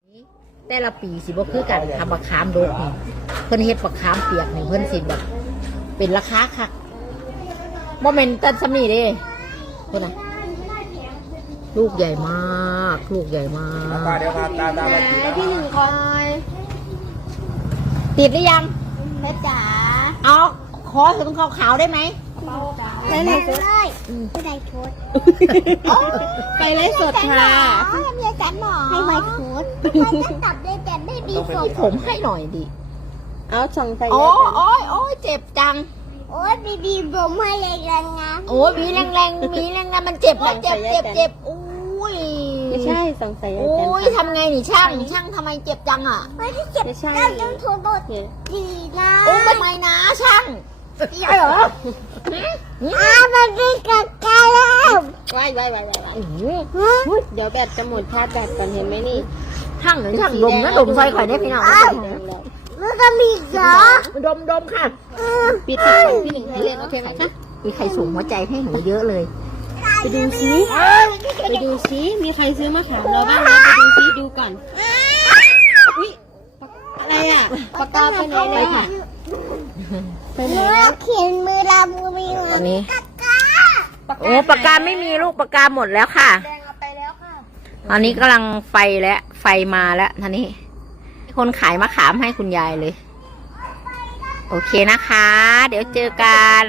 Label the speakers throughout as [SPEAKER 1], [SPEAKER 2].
[SPEAKER 1] แต่ละปีสิบ่คือกันทำบักขามโดกนี่เพิ่นเฮ็ดบักขามเปียกนี่เพิ่นสิแบบเป็นราคาคักบ่แม่นตันสำนี่เด้เพิ่นน่ะลูกใหญ่มากลูกใหญ่มาก
[SPEAKER 2] เดี๋ยวครับตามากินนะ
[SPEAKER 3] ที่หนึ่งคอย
[SPEAKER 1] ติดหรือยัง
[SPEAKER 3] แม่จ๋า
[SPEAKER 1] เอาขอถึงขาวๆได้ไหม
[SPEAKER 3] ไปเลยไม่ได้โพส
[SPEAKER 4] ไปเลยสดค่ะ
[SPEAKER 3] ให้เมียจันหมอให้ไว้โพสมันจะตัดได้แต่ไม่ดีสด
[SPEAKER 1] ผมให้หน่อยดิ
[SPEAKER 4] เอาส่องไฟ
[SPEAKER 1] โอ้โอ้ยเจ็บจัง
[SPEAKER 3] โอ้ยบีผมให้แรงๆนะ
[SPEAKER 1] โอ้ยมีแรงมันเจ็บนะเจ็บโอ้ย
[SPEAKER 4] ไม่ใช่ส่องไฟ
[SPEAKER 1] โอ้ยทำไงนี่ช่างทำไมเจ็บจังอ่ะ
[SPEAKER 3] ไม่ได้เจ็บ
[SPEAKER 4] ไม่ใช่
[SPEAKER 3] เราต้องโทรบทดีนะ
[SPEAKER 1] โอ้ทำไมนะช่างใช่เหรอ
[SPEAKER 3] มันเป็นกักกันแล้ว
[SPEAKER 4] ว้ายเดี๋ยวแบตจะหมดชาร์จแบตก่อนเห็นไหมนี่
[SPEAKER 1] ช่างดมนะดมซอยข่อยได้พี่น้อง
[SPEAKER 3] มันก็มีเหรอ
[SPEAKER 1] ดมค่ะ
[SPEAKER 4] ปิดก่อนพี่หนึ่งให้เล่นโอเคไหมคะ
[SPEAKER 1] มีใครส่งหัวใจให้หนูเยอะเลย
[SPEAKER 4] ไปดูซิมีใครซื้อมาขามเราบ้างไหมไปดูซิดูก่อนอุ้ยอะไรอ่ะปากกาไปไหนเลยค่ะไปไหน
[SPEAKER 3] เมื่อ
[SPEAKER 4] แล้ว
[SPEAKER 3] เขียนมือลาบูมี
[SPEAKER 1] ตอนนี้
[SPEAKER 3] กักกา
[SPEAKER 1] โอ้ปากกาไม่มีลูกปากกาหมดแล้วค่ะ
[SPEAKER 3] แดงเอาไปแล้วค่ะ
[SPEAKER 1] ตอนนี้กำลังไฟมาแล้วท่านี้คนขายมะขามให้คุณยายเลย โอเคนะคะ เดี๋ยวเจอกัน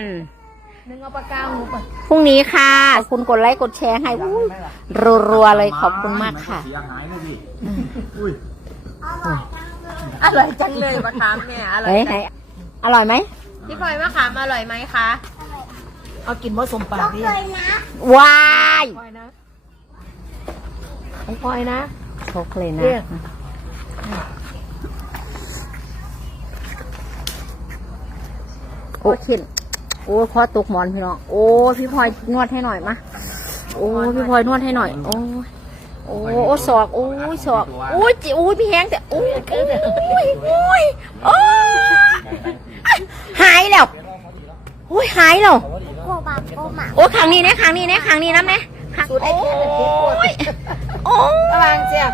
[SPEAKER 1] พรุ่งนี้ค่ะขอบคุณกดไลค์กดแชร์ให้รัวๆเลยขอบคุณมากค่ะ
[SPEAKER 2] เสียหายเลยพี่อุ้ย
[SPEAKER 4] อร่อยจังเลยมะขามเนี่ยอร่อย
[SPEAKER 1] ไหนอร่อยไหม
[SPEAKER 4] พี่พลอยมะขามอร่อยไหมคะ
[SPEAKER 1] เอากินผสมปลา
[SPEAKER 3] ต้อง
[SPEAKER 1] พี่
[SPEAKER 3] เลยนะ
[SPEAKER 1] วายของพลอยนะชกเลยนะโอ้ขึ้นโอ้พอตกหมอนพี่น้องโอ้พี่พลอยนวดให้หน่อยมะโอ้พี่พลอยนวดให้หน่อยโอ้โอ้ศอกโอ้ยศอกโอ้ยจิโอ้ยพี่แห้งแต่โอ้ยหายแล้วโอ้ยหายแล้ว
[SPEAKER 3] โกบาโกมา
[SPEAKER 1] โอ้ขังนี้นะขังนี้นะขังนี้นะแม่โอ้ยโอ้ย
[SPEAKER 4] วางเจียบ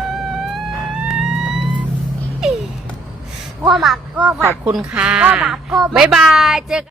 [SPEAKER 3] โกบาโก
[SPEAKER 1] ข
[SPEAKER 3] บา
[SPEAKER 1] อบคุณค่ะ
[SPEAKER 3] โกบาโกบา
[SPEAKER 1] บ๊ายบายเจอ